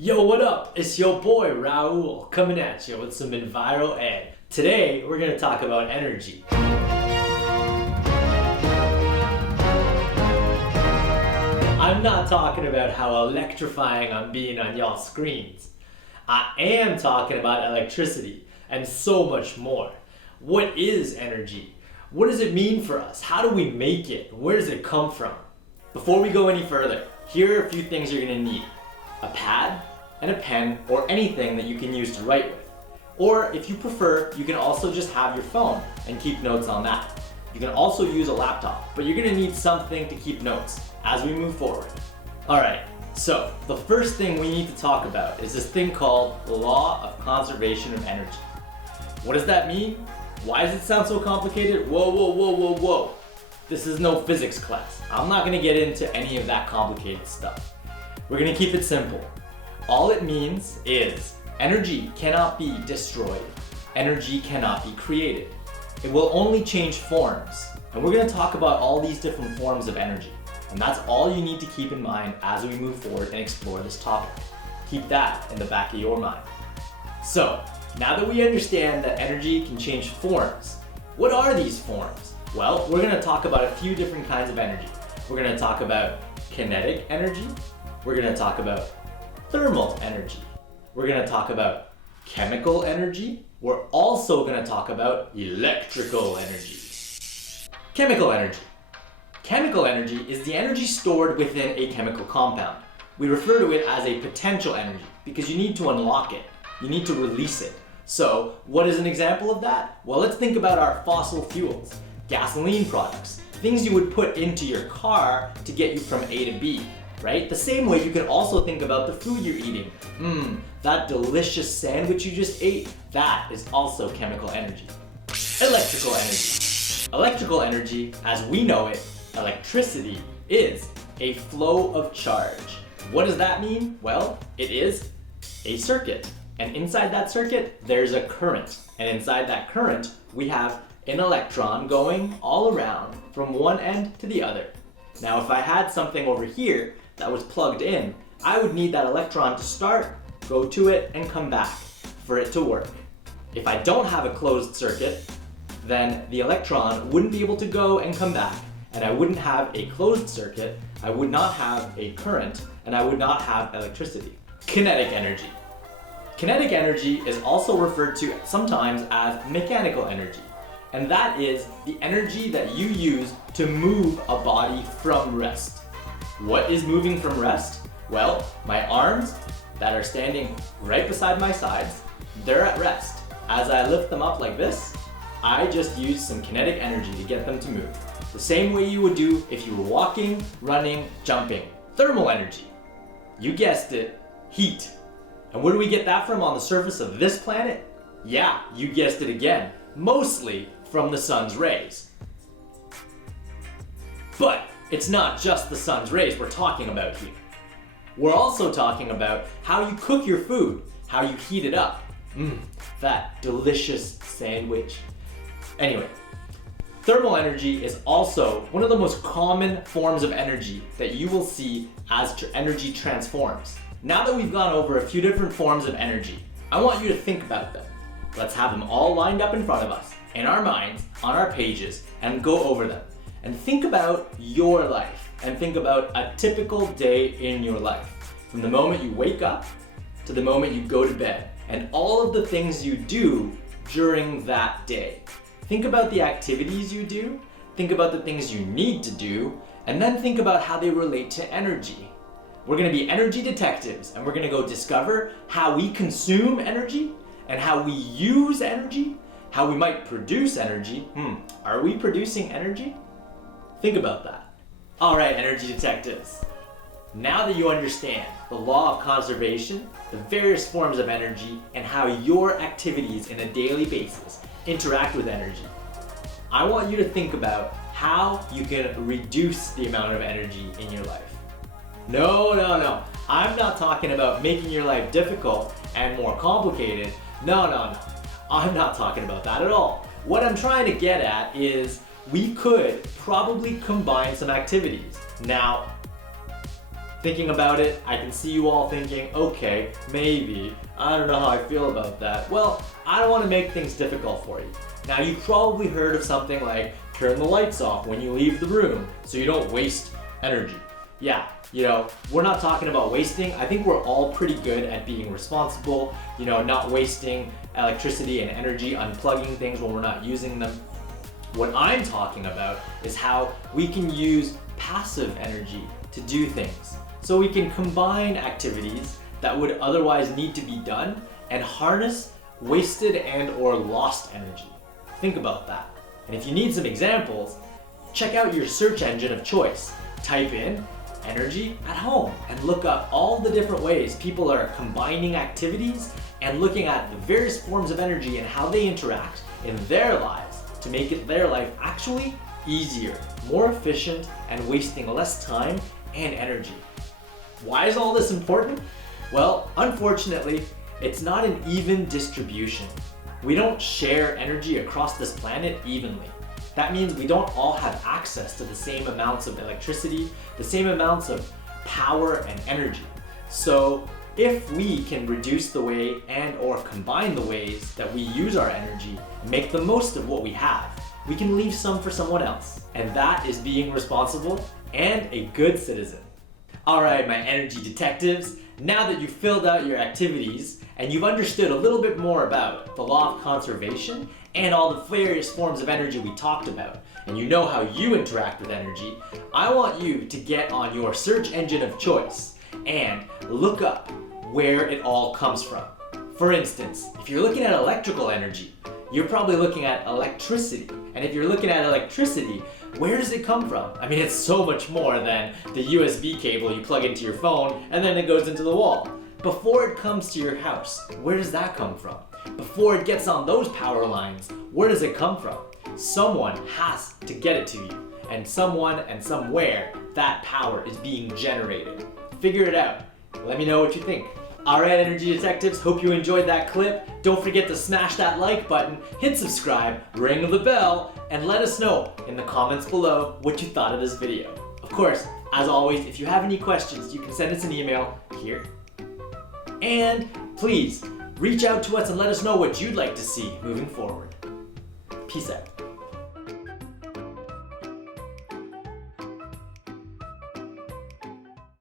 Yo, what up? It's your boy Raul coming at you with some Enviro Ed. Today we're going to talk about energy. I'm not talking about how electrifying I'm being on y'all screens. I am talking about electricity and so much more. What is energy? What does it mean for us? How do we make it? Where does it come from? Before we go any further, here are a few things you're going to need. A pad and a pen or anything that you can use to write with. Or if you prefer, you can also just have your phone and keep notes on that. You can also use a laptop, but you're going to need something to keep notes as we move forward. Alright, so the first thing we need to talk about is this thing called the law of conservation of energy. What does that mean? Why does it sound so complicated? Whoa. This is no physics class. I'm not going to get into any of that complicated stuff. We're going to keep it simple. All it means is energy cannot be destroyed. Energy cannot be created. It will only change forms. And we're going to talk about all these different forms of energy. And that's all you need to keep in mind as we move forward and explore this topic. Keep that in the back of your mind. So, now that we understand that energy can change forms, what are these forms? Well, we're going to talk about a few different kinds of energy. We're going to talk about kinetic energy. We're going to talk about thermal energy. We're going to talk about chemical energy. We're also going to talk about electrical energy. Chemical energy. Chemical energy is the energy stored within a chemical compound. We refer to it as a potential energy because you need to unlock it. You need to release it. So, what is an example of that? Well, let's think about our fossil fuels, gasoline products, things you would put into your car to get you from A to B, right? The same way you can also think about the food you're eating. That delicious sandwich you just ate, that is also chemical energy. Electrical energy. Electrical energy, as we know it, electricity, is a flow of charge. What does that mean? Well, it is a circuit. And inside that circuit, there's a current. And inside that current, we have an electron going all around from one end to the other. Now, if I had something over here that was plugged in, I would need that electron to start, go to it, and come back for it to work. If I don't have a closed circuit, then the electron wouldn't be able to go and come back, and I wouldn't have a closed circuit, I would not have a current, and I would not have electricity. Kinetic energy. Kinetic energy is also referred to sometimes as mechanical energy, and that is the energy that you use to move a body from rest. What is moving from rest? Well, my arms that are standing right beside my sides, they're at rest. As I lift them up like this, I just use some kinetic energy to get them to move. The same way you would do if you were walking, running, jumping. Thermal energy. You guessed it, heat. And where do we get that from on the surface of this planet? Yeah, you guessed it again. Mostly from the sun's rays. But it's not just the sun's rays we're talking about here. We're also talking about how you cook your food, how you heat it up. That delicious sandwich. Anyway, thermal energy is also one of the most common forms of energy that you will see as energy transforms. Now that we've gone over a few different forms of energy, I want you to think about them. Let's have them all lined up in front of us, in our minds, on our pages, and go over them. And think about your life, and think about a typical day in your life. From the moment you wake up to the moment you go to bed, and all of the things you do during that day. Think about the activities you do, think about the things you need to do, and then think about how they relate to energy. We're going to be energy detectives, and we're going to go discover how we consume energy and how we use energy, how we might produce energy. Are we producing energy? Think about that. All right, energy detectives. Now that you understand the law of conservation, the various forms of energy, and how your activities in a daily basis interact with energy, I want you to think about how you can reduce the amount of energy in your life. No. I'm not talking about making your life difficult and more complicated. No. I'm not talking about that at all. What I'm trying to get at is we could probably combine some activities. Now, thinking about it, I can see you all thinking, okay, maybe, I don't know how I feel about that. Well, I don't want to make things difficult for you. Now, you've probably heard of something like turn the lights off when you leave the room so you don't waste energy. Yeah, we're not talking about wasting. I think we're all pretty good at being responsible, not wasting electricity and energy, unplugging things when we're not using them. What I'm talking about is how we can use passive energy to do things. So we can combine activities that would otherwise need to be done and harness wasted and or lost energy. Think about that. And if you need some examples, check out your search engine of choice. Type in energy at home and look up all the different ways people are combining activities and looking at the various forms of energy and how they interact in their lives to make their life actually easier, more efficient, and wasting less time and energy. Why is all this important? Well, unfortunately, it's not an even distribution. We don't share energy across this planet evenly. That means we don't all have access to the same amounts of electricity, the same amounts of power and energy. So if we can reduce the way and or combine the ways that we use our energy and make the most of what we have, we can leave some for someone else. And that is being responsible and a good citizen. All right, my energy detectives, now that you've filled out your activities and you've understood a little bit more about the law of conservation and all the various forms of energy we talked about, and you know how you interact with energy, I want you to get on your search engine of choice and look up where it all comes from. For instance, if you're looking at electrical energy, you're probably looking at electricity. And if you're looking at electricity, where does it come from? I mean, it's so much more than the USB cable you plug into your phone and then it goes into the wall. Before it comes to your house, where does that come from? Before it gets on those power lines, where does it come from? Someone has to get it to you, and someone and somewhere that power is being generated. Figure it out. Let me know what you think. Alright, energy detectives, hope you enjoyed that clip. Don't forget to smash that like button, hit subscribe, ring the bell, and let us know in the comments below what you thought of this video. Of course, as always, if you have any questions, you can send us an email here. And please, reach out to us and let us know what you'd like to see moving forward. Peace out.